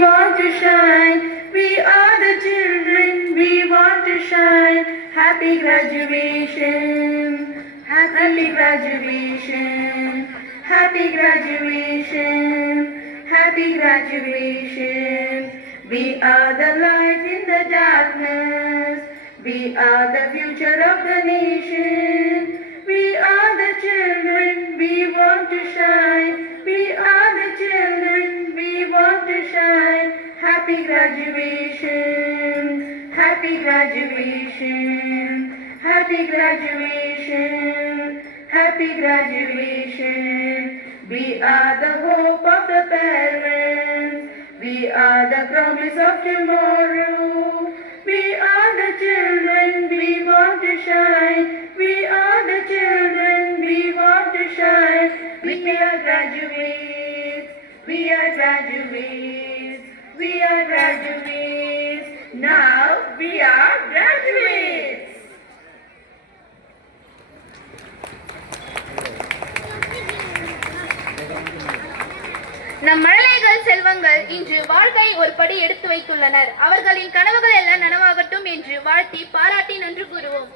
want to shine. We are the children, we want to shine. Happy graduation, happy graduation, happy graduation, happy graduation. We are the light in the darkness, we are the future of the nation. We are the children, we want to shine. We are the children, we want to shine. Happy graduation, happy graduation, happy graduation, happy graduation. We are the hope of the parents, we are the promise of tomorrow. We are the children, we want to shine. We are the children, we want to shine. We are graduates, we are graduates, we are graduates. Now we are graduates. நம் மழலைகள் செல்வங்கள் இன்று வாழ்க்கை ஒரு படி எடுத்து வைத்துள்ளனர். அவர்களின் கனவுகள் எல்லாம் நனவாகட்டும் என்று வாழ்த்தி பாராட்டி நன்றி கூறுவோம்.